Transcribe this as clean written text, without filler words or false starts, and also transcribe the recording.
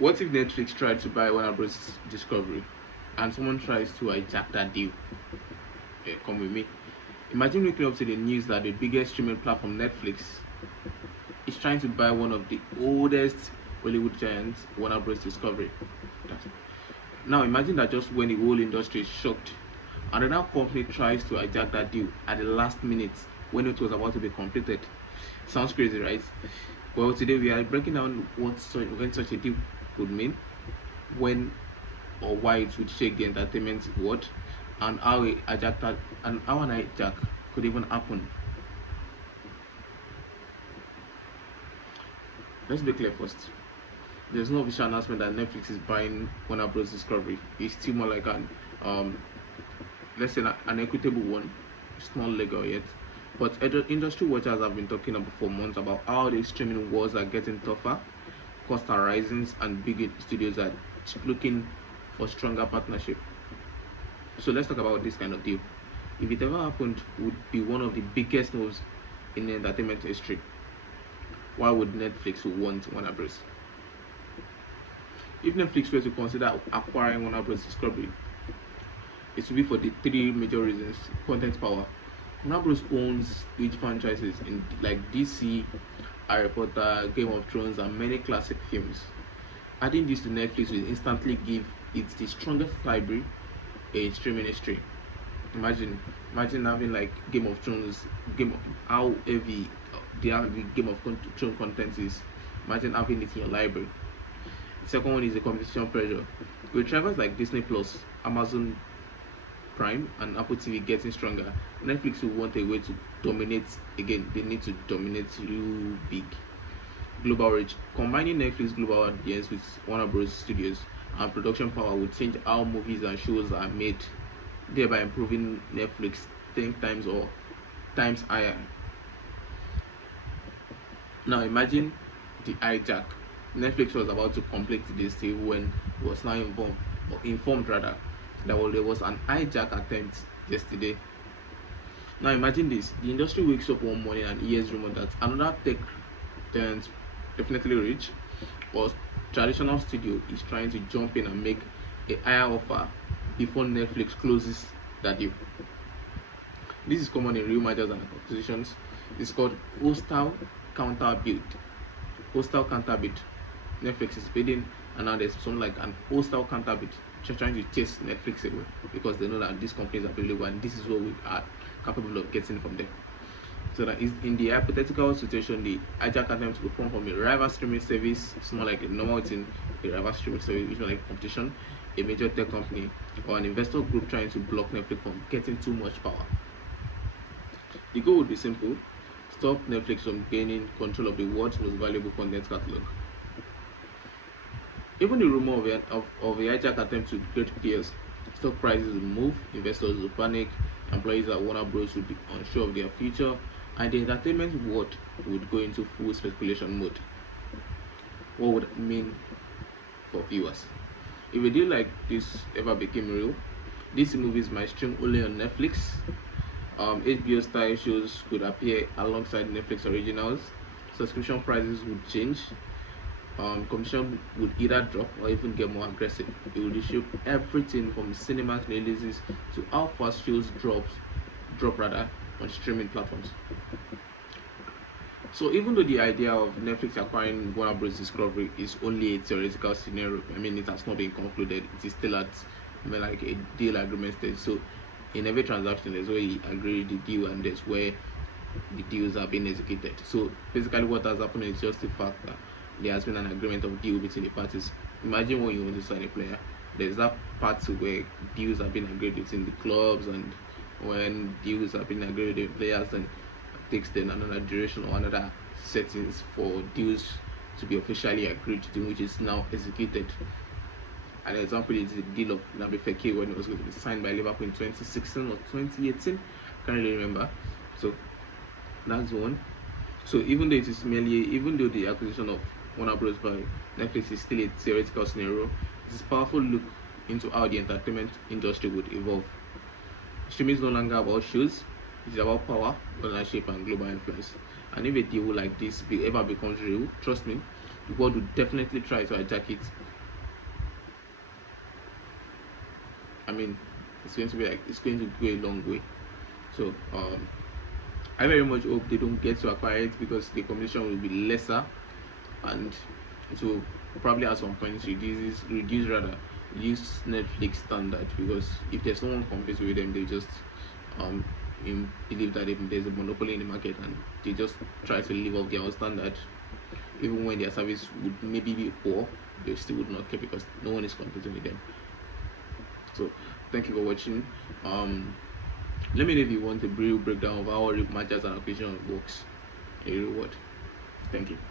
What if Netflix tried to buy Warnerbros Discovery and someone tries to hijack that deal? Come with me. Imagine waking up to the news that the biggest streaming platform, Netflix, is trying to buy one of the oldest Hollywood giants, Warnerbros Discovery. Now imagine that just when the whole industry is shocked, another company tries to hijack that deal at the last minute when it was about to be completed. Sounds crazy, right? Well, today we are breaking down when such a deal would mean, when or why it would shake the entertainment world, and how an hijack could even happen. Let's be clear first. There's no official announcement that Netflix is buying Warner Bros. Discovery. It's still more like um, let's say an equitable one. It's not legal yet. But industry watchers have been talking about for months about how the streaming wars are getting tougher, costs are rising, and big studios are looking for stronger partnership. So let's talk about this kind of deal. If it ever happened, it would be one of the biggest moves in entertainment history. Why would Netflix want Warner Bros? If Netflix were to consider acquiring Warner Bros. Discovery, it would be for the three major reasons: content power. Warner Bros. Owns huge franchises in like DC, Harry Potter, Game of Thrones, and many classic films. Adding this to Netflix will instantly give it the strongest library in streaming history. Imagine, imagine having like Game of Thrones, how heavy the Game of Thrones content is. Imagine having it in your library. The second one is the competition pressure. With rivals like Disney Plus, Amazon Prime, and Apple TV getting stronger, Netflix will want a way to dominate again. They need to dominate real big. Global reach. Combining Netflix global audience with Warner Bros. Studios and production power will change how movies and shows are made, thereby improving Netflix 10 times or times higher. Now imagine the hijack. Netflix was about to complete this deal when it was now informed rather, that there was an hijack attempt yesterday. Now imagine this: the industry wakes up one morning and hears rumor that another tech giant, definitely rich, or traditional studio is trying to jump in and make a higher offer before Netflix closes that deal. This is common in real mergers and acquisitions. It's called hostile counter bid. Hostile counter bid. Netflix is bidding, and now there's something like an hostile counter bid. They're trying to chase Netflix away because they know that these companies are available and this is what we are capable of getting from them. So that is in the hypothetical situation, the hijack attempt will come from a rival streaming service. It's not like a normal thing, a rival streaming service, which is like competition, a major tech company, or an investor group trying to block Netflix from getting too much power. The goal would be simple: stop Netflix from gaining control of the world's most valuable content catalog. Even the rumor of a hijack attempt to create chaos, stock prices will move, investors will panic, employees at Warner Bros. Will be unsure of their future, and the entertainment world would go into full speculation mode. What would it mean for viewers? If a deal like this ever became real, these movies might stream only on Netflix. HBO style shows could appear alongside Netflix originals. Subscription prices would change. Competition would either drop or even get more aggressive. It would reshape everything from cinema releases to how fast shows drop rather on streaming platforms. So even though the idea of Netflix acquiring Warner Bros. Discovery is only a theoretical scenario, I mean it has not been concluded. It is still at like a deal agreement stage. So in every transaction, there's where you agree the deal and there's where the deals are being executed. So basically, what has happened is just the fact that there has been an agreement of deal between the parties. Imagine when you want to sign a player, there's that part where deals have been agreed between the clubs, and when deals have been agreed with the players, then it takes then another duration or another settings for deals to be officially agreed to, which is now executed. An example is the deal of Naby Fekir when it was going to be signed by Liverpool in 2016 or 2018. I can't really remember. So that's one. So even though the acquisition of Warner Bros. By Netflix is still a theoretical scenario, it is a powerful look into how the entertainment industry would evolve. Streaming is no longer about shows; it is about power, ownership, and global influence. And if a deal like this ever becomes real, trust me, the world would definitely try to hijack it I mean, it's going to be like, it's going to go a long way. So I very much hope they don't get to acquire it, because the competition will be lesser, and it will probably at some point reduce Netflix standard, because if there's no one competing with them, they just um believe that there's a monopoly in the market, and they just try to live up their own standard, even when their service would maybe be poor. They still would not care, because no one is competing with them. So thank you for watching. Let me know if you want a real breakdown of how matches and occasion works. A reward. Thank you.